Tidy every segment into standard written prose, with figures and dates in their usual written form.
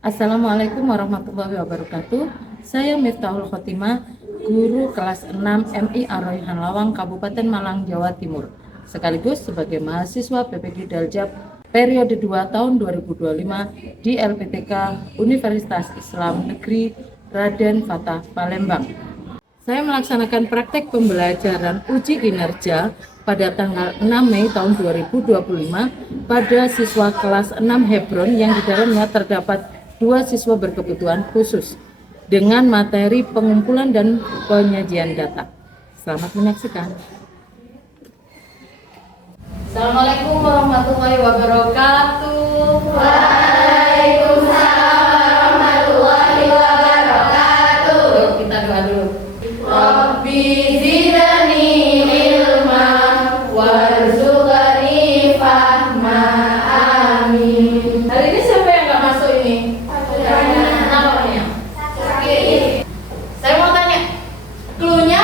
Assalamualaikum warahmatullahi wabarakatuh. Saya Miftahul Khotimah, guru kelas 6 MI Ar-Rayhan Lawang, Kabupaten Malang, Jawa Timur. Sekaligus sebagai mahasiswa PPG Daljab periode 2 tahun 2025 di LPTK Universitas Islam Negeri Raden Fatah Palembang. Saya melaksanakan praktek pembelajaran uji kinerja pada tanggal 6 Mei tahun 2025 pada siswa kelas 6 Hebron yang di dalamnya terdapat 2 siswa berkebutuhan khusus dengan materi pengumpulan dan penyajian data. Selamat menyaksikan. Assalamualaikum warahmatullahi wabarakatuh. Waalaikumsalam warahmatullahi wabarakatuh. Yuk, kita doa dulu. Rabbi zidni ilma warzuqni fahma. Amin. Hari ini siapa yang nggak masuk ini? Kenapa Nia? Sakit. Saya mau tanya, cluenya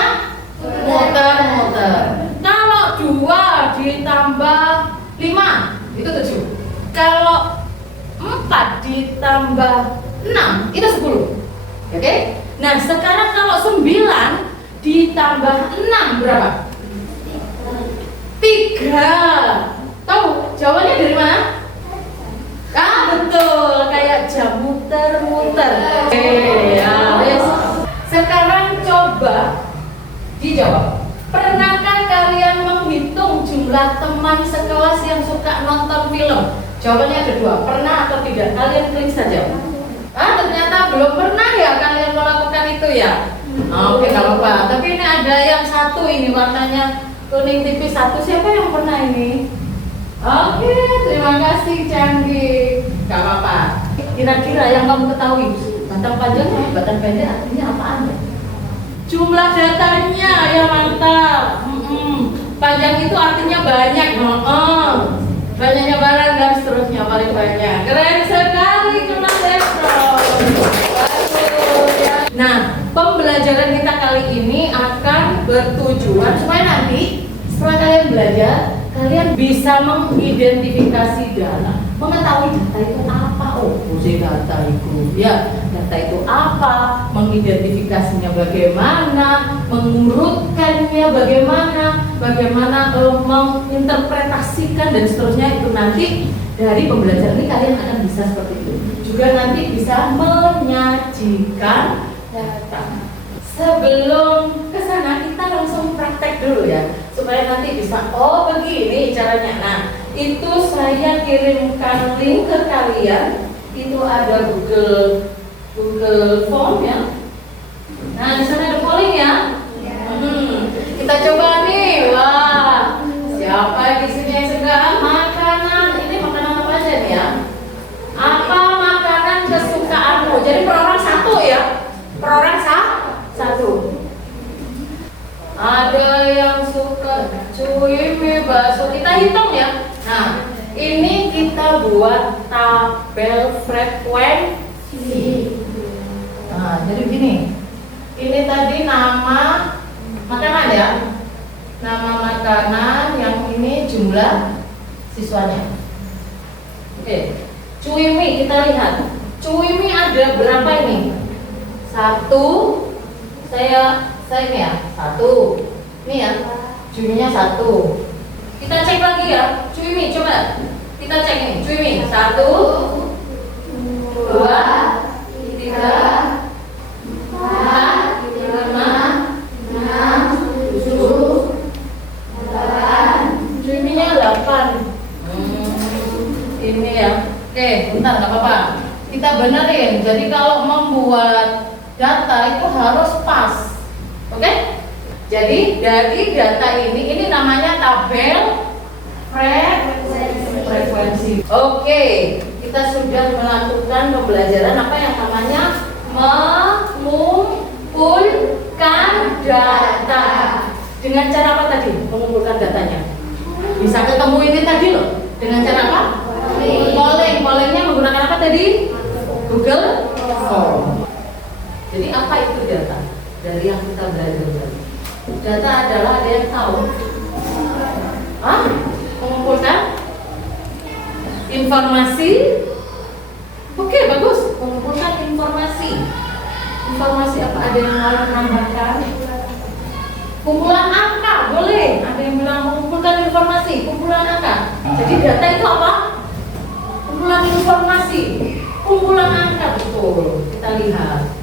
muter-muter. Kalau 2 ditambah 5 itu 7. Kalau 4 ditambah 6 itu 10. Oke? Nah, sekarang kalau 9 ditambah 6 berapa? 3. Tahu jawabannya dari mana? Betul, kayak jam muter-muter. Ya, wes. Sekarang coba dijawab. Pernahkah kalian menghitung jumlah teman sekelas yang suka nonton film? Jawabannya ada 2, pernah atau tidak? Kalian klik saja. Ternyata belum pernah ya kalian melakukan itu ya? Oke, gak apa-apa. Tapi ini ada yang satu ini warnanya kuning tipis satu. Siapa yang pernah ini? Oke, terima kasih canggih. Gak apa-apa. Kira-kira yang kamu ketahui, batang panjang sama batang pendek artinya apaan ya? Jumlah datanya ya mantap. Panjang itu artinya banyak. Banyaknya barang dan seterusnya paling banyak. Keren sekali kelas Hebron. Bagus ya. Nah, pembelajaran kita kali ini akan bertujuan supaya nanti setelah kalian belajar, kalian bisa mengidentifikasi data, mengetahui data itu apa. Data itu ya, data itu apa, mengidentifikasinya bagaimana, mengurutkannya bagaimana menginterpretasikan dan seterusnya. Itu nanti dari pembelajaran ini kalian akan bisa seperti itu. Juga nanti bisa menyajikan data. Sebelum ke sana kita langsung praktek dulu ya, supaya nanti bisa begini caranya. Nah, itu saya kirimkan link ke kalian. Itu ada Google Form ya. Nah, di sana ada polling ya. Kita coba nih. Wah, siapa di sini yang suka makanan? Ini makanan apa aja nih ya? Apa makanan kesukaanmu? Jadi per orang 1 ya. Per orang 1. Ada yang suka cumi, bakso. Kita hitung ya. Nah, ini kita buat tabel frekuensi. Nah, jadi begini. Ini tadi nama makanan ya. Nama makanan, yang ini jumlah siswanya. Oke. Cuimi kita lihat. Cuimi ada berapa ini? 1. Saya ini ya, 1. Ini ya, cuiminya 1. Kita cek lagi ya, cuimi coba. Kita cek nih, cuimi 1, 2, 3, 4, 5, 6, 7, 8. Cuiminya 8. Ini ya. Oke, bentar nggak apa-apa. Kita benerin. Jadi kalau membuat data itu harus pas. Oke? Jadi dari data ini namanya tabel frekuensi. Oke, kita sudah melakukan pembelajaran apa yang namanya mengumpulkan data. Dengan cara apa tadi? Mengumpulkan datanya. Bisa ketemu ini tadi loh. Dengan cara apa? Polling. Pollingnya menggunakan apa tadi? Google Form. Jadi apa itu data? Dari yang kita belajar tadi. Data adalah, ada yang tahu? Mengumpulkan informasi. Oke, bagus. informasi apa ada yang mau menambahkan? Kumpulan angka boleh. Ada yang bilang mengumpulkan informasi, kumpulan angka. Jadi data itu apa? Kumpulan informasi, kumpulan angka, betul. Kita lihat.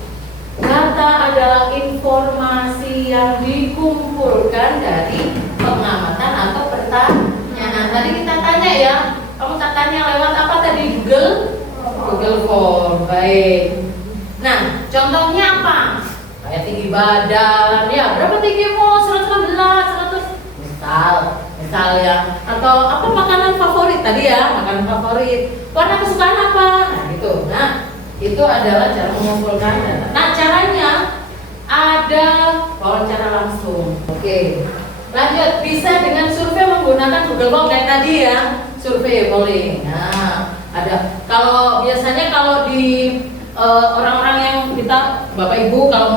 Data adalah informasi yang dikumpulkan dari pengamatan atau pertanyaan. Tadi kita tanya ya, kamu tanya lewat apa tadi? Google Form. Baik. Nah, contohnya apa? Kayak tinggi badan, ya berapa tinggimu? 111, 100. Misal ya. Atau apa makanan favorit tadi ya? Makanan favorit. Warna kesukaan apa? Nah, gitu. Nah, itu adalah cara mengumpulkan data. Nah, caranya ada wawancara langsung. Oke. Lanjut, bisa dengan survei menggunakan Google Form kayak tadi ya. Survei boleh. Nah, ada. Kalau biasanya kalau di orang-orang yang kita Bapak Ibu kalau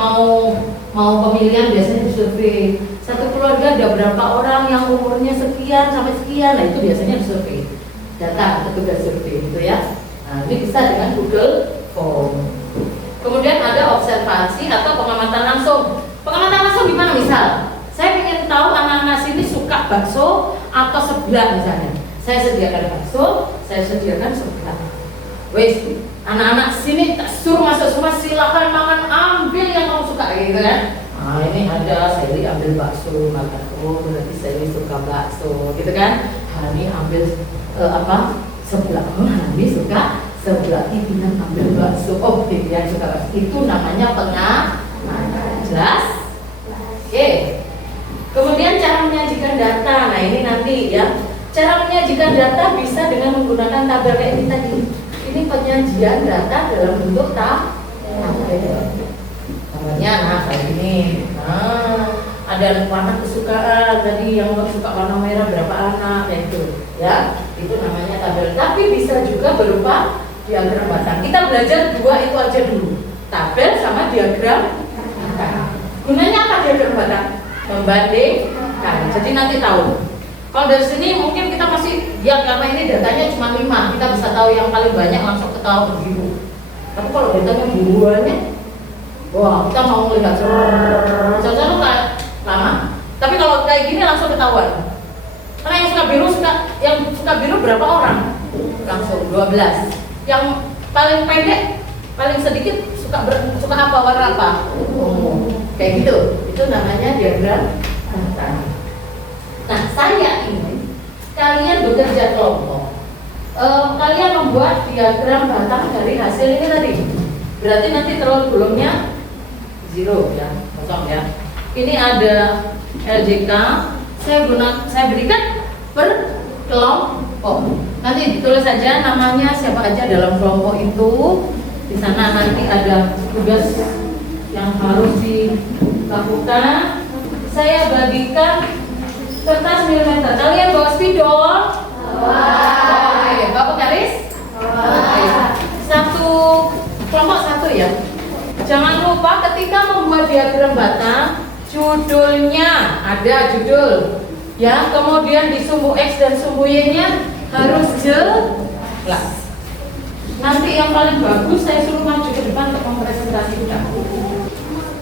mau pemilihan biasanya disurvei. Satu keluarga ada berapa orang yang umurnya sekian sampai sekian. Nah, itu biasanya disurvei. Data petugas survei gitu ya. Nah, ini bisa dengan Google Form. Kemudian ada observasi atau pengamatan langsung. Pengamatan langsung gimana? Misal, saya ingin tahu anak-anak sini suka bakso atau seblak misalnya. Saya sediakan bakso, saya sediakan seblak. Wes, anak-anak sini tak suruh masuk semua, silakan makan, ambil yang kamu suka gitu kan. Nah, ini ada Sally ambil bakso, makan. Oh, berarti Sally suka bakso gitu kan. Hani ambil seblak. Hani suka sebelah pimpinan ambil bakso. Oh, pimpinan suka bakso. Itu namanya pengamatan. Jelas? Oke. Kemudian cara menyajikan data. Nah, ini nanti ya. Cara menyajikan data bisa dengan menggunakan tabel kayak ini tadi. Ini penyajian data dalam bentuk tabel. Tabelnya nah kayak ini. Nah, ada warna kesukaan tadi yang suka warna merah berapa anak kayak itu ya. Itu namanya tabel. Tapi bisa juga berupa diagram batang. Kita belajar dua itu aja dulu. Tabel sama diagram batang. Gunanya apa diagram batang? Membandingkan. Jadi nanti tahu. Kalau dari sini mungkin kita masih ya karena ini datanya cuma 5, kita bisa tahu yang paling banyak langsung ketahui biru. Tapi kalau datanya buruannya, wah kita mau melihat contohnya kayak lama. Tapi kalau kayak gini langsung ketahuan. Karena yang suka biru berapa orang? Langsung 12. Yang paling pendek, paling sedikit suka apa warna apa? Kayak gitu. Itu namanya diagram batang. Nah, saya ingin kalian bekerja kelompok. Kalian membuat diagram batang dari hasil ini tadi. Berarti nanti telur gulungnya 0 ya, kosong ya. Ini ada LJK. Saya berikan per kelompok. Nanti ditulis saja namanya siapa aja dalam kelompok itu. Di sana nanti ada tugas yang harus dilakukan. Saya bagikan kertas milimeter. Kalian bawa spidol? Oke, bawa garis? Satu kelompok satu ya. Jangan lupa ketika membuat diagram batang, judulnya ada judul. Ya, kemudian di sumbu X dan sumbu Y-nya harus jelas. Nanti yang paling bagus saya suruh maju ke depan untuk mempresentasikan.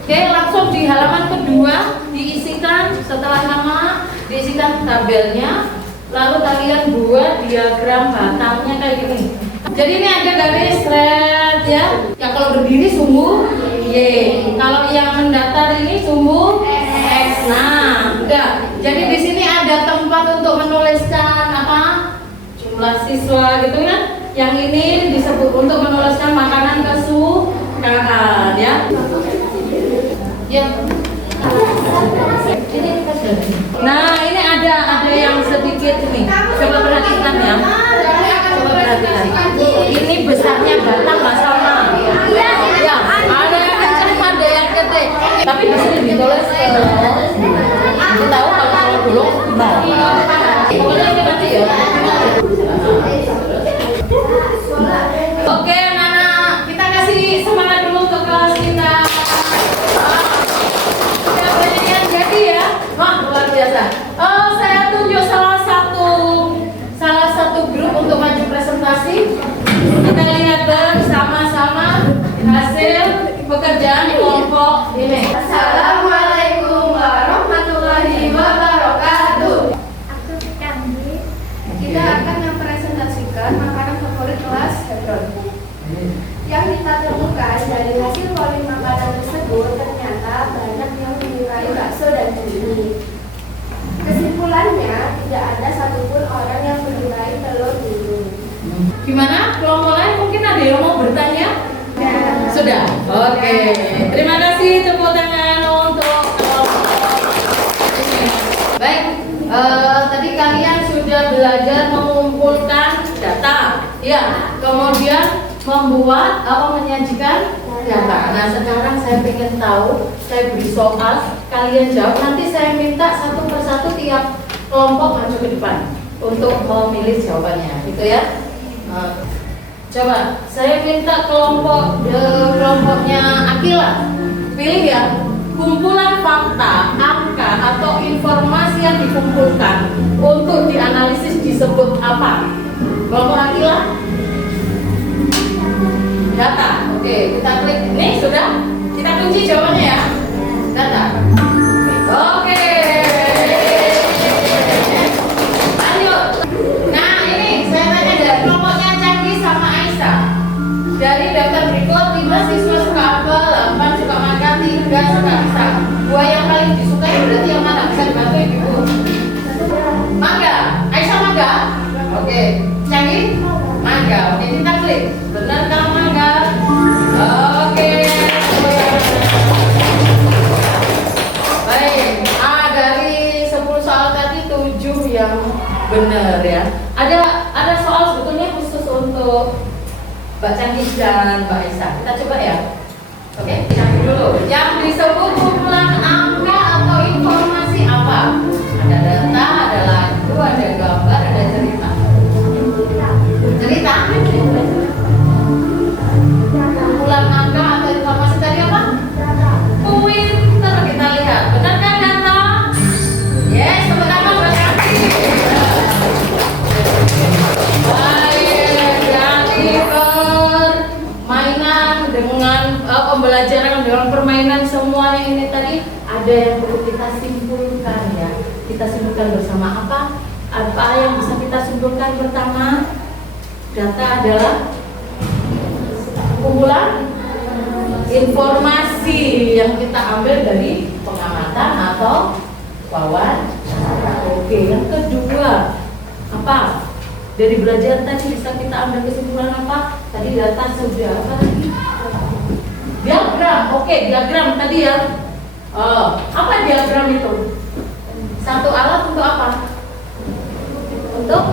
Oke, langsung di halaman kedua diisikan setelah nama, diisikan tabelnya, lalu kalian buat diagram batangnya kayak gini. Jadi ini ada garis red ya, yang kalau berdiri sumbu Y, kalau yang mendatar ini sumbu X. Nah, udah. Jadi di sini ada tempat untuk menuliskan apa? Jumlah siswa gitu ya. Yang ini disebut untuk menuliskan makanan kesukaan ya. Nah, ini ada yang sedikit ini. Coba perhatikan ya. Coba perhatikan. Ini besarnya batang nggak sama. Ya, ada yang kecil, ada yang gede. Tapi di sini ditulis kita tahu kalau dulu. Pokoknya ini nanti ya. Oke, anak-anak, kita kasih semangat dulu ke kelas kita. Wah, luar biasa. Saya tunjuk salah satu grup untuk maju presentasi. Kita lihat bersama dari hasil polling makanan tersebut, ternyata banyak yang menyukai bakso dan cumi. Kesimpulannya, tidak ada satupun orang yang menyukai telur ini. Gimana? Kelompok lain mungkin ada yang mau bertanya? Sudah? Oke. Terima kasih, tepuk tangan untuk kelompok ini. Baik, tadi kalian sudah belajar mengumpulkan data, ya, kemudian membuat atau menyajikan data. Nah, sekarang saya ingin tahu, saya beri soal, kalian jawab. Nanti saya minta satu persatu tiap kelompok maju ke depan untuk memilih jawabannya, gitu ya. Coba, saya minta kelompoknya Akila, pilih ya. Kumpulan fakta, angka atau informasi yang dikumpulkan untuk dianalisis disebut apa? Kelompok Akila? Data. Oke, kita klik. Nih sudah. Kita kunci jawabannya ya. Data. Oke. Lanjut. Nah, ini saya tanya dari kelompoknya Candi sama Aisyah. Dari daftar berikut, 5 siswa suka apel, 8 suka mangga, 3 suka pisang. Buah yang paling disukai berarti yang mana? Bisa dibantu ibu. Mangga. Aisyah mangga. Oke. Candi mangga. Oke, kita klik. Benar kalau mangga. Oke. Baik. Dari 10 soal tadi 7 yang benar ya. Ada soal sebetulnya khusus untuk Mbak Canggih dan Mbak Aisyah. Kita coba ya. Oke, kita dulu. Yang disebut kumpulan angka atau informasi apa? Ada data, ada lagu, ada gambar, ada cerita. Cerita. Kumpulan angka atau informasi tadi apa? Pointer. Kita lihat. Benar kan data? Yes, tepuk tangan Mbak Canggih. Mainan dengan pembelajaran dengan permainan semuanya ini tadi ada yang perlu kita simpulkan ya. Kita simpulkan bersama apa yang bisa kita simpulkan pertama? Data adalah kumpulan informasi yang kita ambil dari pengamatan atau wawancara. Oke, yang kedua apa? Dari belajar tadi bisa kita ambil kesimpulan apa? Tadi data sudah apa tadi? Diagram. Oke, diagram tadi ya. Apa diagram itu? Satu alat untuk apa? Untuk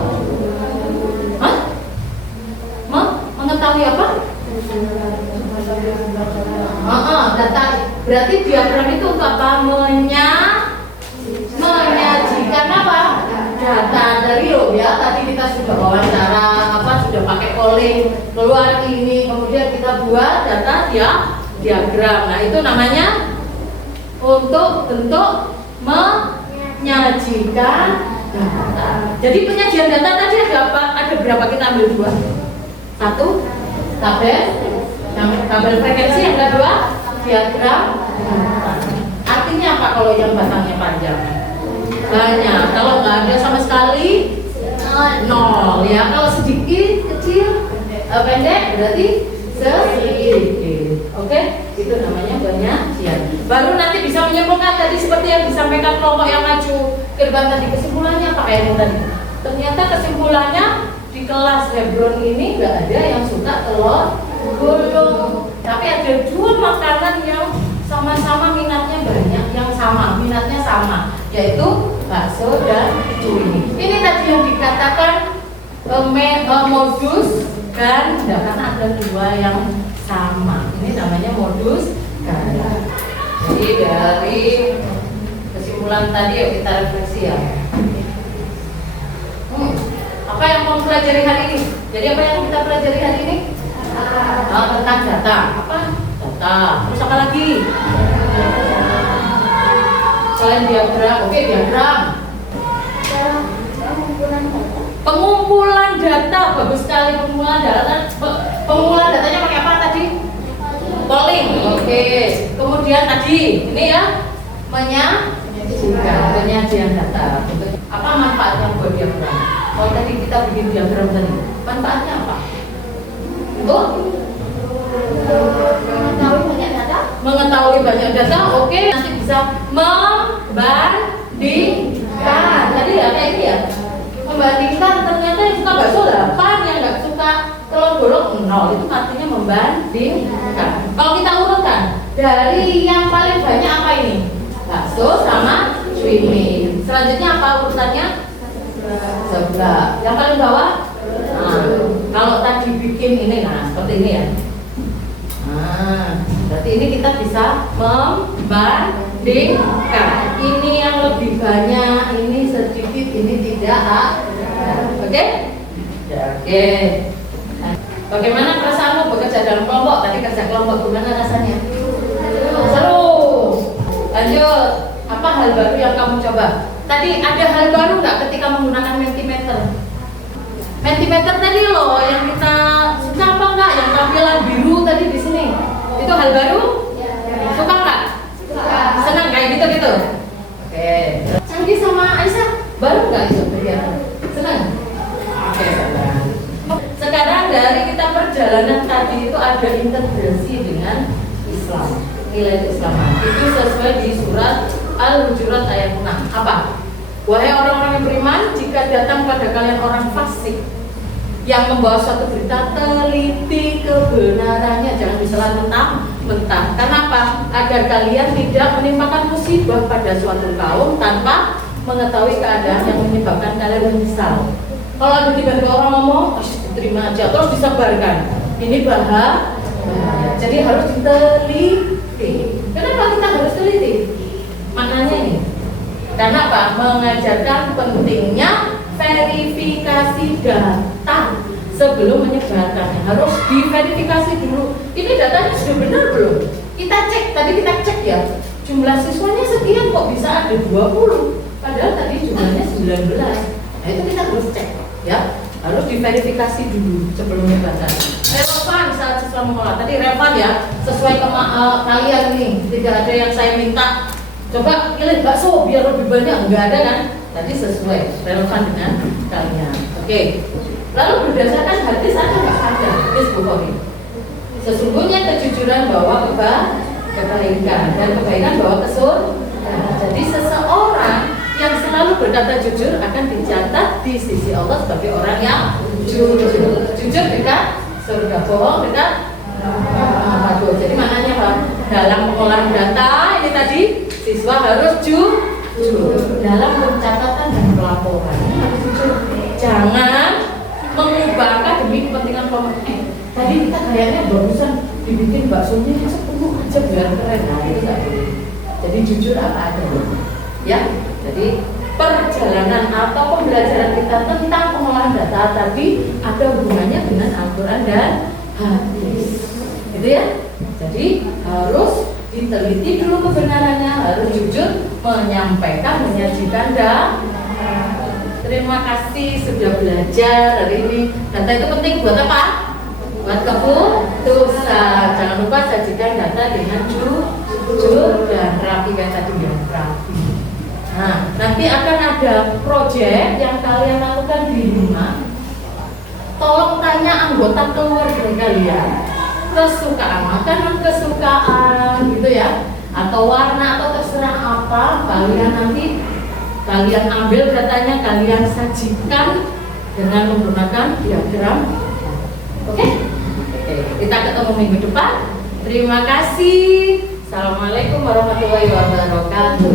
mengetahui apa? Data. Berarti diagram itu untuk apa? Menyajikan apa? Data dari ya. Tadi kita sudah wawancara, sudah pakai polling, keluar ini, kemudian kita buat data diagram. Nah, itu namanya untuk bentuk menyajikan data. Jadi penyajian data tadi ada apa? Ada berapa? Kita ambil 2. 1 tabel frekuensi, yang kedua diagram. Artinya apa kalau yang batangnya panjang? Banyak. Kalau nggak ada sama sekali 0 ya. Kalau sedikit, kecil, pendek berarti sedikit. Oke, itu namanya penyajian. Baru nanti bisa menyimpulkan tadi seperti yang disampaikan kelompok yang maju ke depan tadi. Kesimpulannya apa kayak yang tadi? Ternyata kesimpulannya di kelas Hebron ini nggak ada yang suka telur gulung. Tapi ada 2 makanan yang sama-sama minatnya banyak, yang sama, minatnya sama, yaitu bakso dan cumi. Ini tadi yang dikatakan modus ganda, karena ada 2 yang sama. Ini namanya modus ganda. Jadi dari kesimpulan tadi yuk kita refleksi ya. Apa yang mau pelajari hari ini? Jadi apa yang kita pelajari hari ini? Tentang data. Apa? Data. Terus apa lagi? Selain diagram, oke diagram. Pengumpulan data, bagus sekali pengumpulan data. Pengumpulan datanya pakai apa tadi? Polling. Oke. Kemudian tadi ini ya penyajian data. Apa manfaatnya buat diagram? Kalau tadi kita bikin diagram tadi, manfaatnya apa? Untuk data, oke, nanti bisa membandingkan. Tadi ya kayak ini ya. Membandingkan, ternyata yang suka bakso 8, yang nggak suka telur gulung 0. Itu artinya membandingkan. Kalau kita urutkan dari yang paling banyak apa ini? Bakso sama cumi. Selanjutnya apa urutannya? Sebelah. Yang paling bawah? Nah, kalau tadi bikin ini, nah seperti ini ya. Nah, berarti ini kita bisa membandingkan. Ini yang lebih banyak, ini sedikit, ini tidak ada. Oke? Oke. Bagaimana perasaanmu bekerja dalam kelompok? Tadi kerja kelompok gimana rasanya? Seru. Lanjut. Apa hal baru yang kamu coba? Tadi ada hal baru nggak ketika menggunakan Mentimeter? Mentimeter tadi loh yang kita suka apa enggak? Yang tampilan biru tadi di sini. Itu hal baru? Suka nggak? Senang kayak gitu-gitu? Oke. Canggih sama Aisyah, baru nggak itu berian? Senang? Oke, senang. Sekarang dari kita perjalanan tadi itu ada integrasi dengan Islam, nilai keislaman. Itu sesuai di surat Al-Hujurat ayat 6. Apa? Wahai orang-orang yang beriman, jika datang pada kalian orang fasik yang membawa suatu berita, teliti kebenarannya, jangan diselah mentah-mentah. Kenapa? Agar kalian tidak menimpakan musibah pada suatu kaum tanpa mengetahui keadaan yang menyebabkan kalian menyesal. Kalau ada tiba-tiba orang ngomong, terima aja, terus disebarkan. Ini bahaya. Jadi harus diteliti. Kenapa kita harus teliti? Maknanya ini. Karena apa? Mengajarkan pentingnya verifikasi data sebelum menyebarkannya. Harus diverifikasi dulu. Ini datanya sudah benar belum? Kita cek, tadi kita cek ya. Jumlah siswanya sekian kok bisa ada 20. Padahal tadi jumlahnya 19. Nah itu kita harus cek ya. Harus diverifikasi dulu sebelum menyebarkan. Relevan saat siswa mengolah. Tadi relevan ya, sesuai ke kalian nih. Tidak ada yang saya minta coba pilih bakso biar lebih banyak, enggak ada kan? Tadi sesuai, relevan dengan kalian. Oke. Lalu berdasarkan hadis ada nggak? Ada. Hadis Bukhari. Sesungguhnya kejujuran bawa kebaikan dan kebaikan bawa kesurgaan. Jadi seseorang yang selalu berkata jujur akan dicatat di sisi Allah sebagai orang yang jujur. Jujur dekat surga, bohong dekat neraka. Jadi maknanya apa? Dalam pengolahan data ini tadi siswa harus jujur dalam pencatatan dan pelaporan. Harus jujur. Jangan mengubahkan demi kepentingan kelompok. Tadi kita kayaknya barusan dibikin baksonya 10 aja biar keren. Nah itu nggak boleh. Jadi jujur apa adanya. Ya. Jadi perjalanan atau pembelajaran kita tentang pengolahan data tadi ada hubungannya dengan Al-Quran dan hadis. Gitu ya. Jadi harus diteliti dulu kebenarannya, harus jujur menyampaikan, menyajikan dan terima kasih sudah belajar hari ini. Data itu penting buat apa? Buat keputusan. Jangan lupa sajikan data dengan jujur dan rapi kayak tadi ya, rapi. Nah, nanti akan ada proyek yang kalian lakukan di rumah. Tolong tanya anggota keluarga kalian kesukaan makanan, kesukaan gitu ya, atau warna atau terserah apa kalian nanti kalian ambil datanya, kalian sajikan dengan menggunakan diagram. Oke? Kita ketemu minggu depan. Terima kasih. Assalamualaikum warahmatullahi wabarakatuh.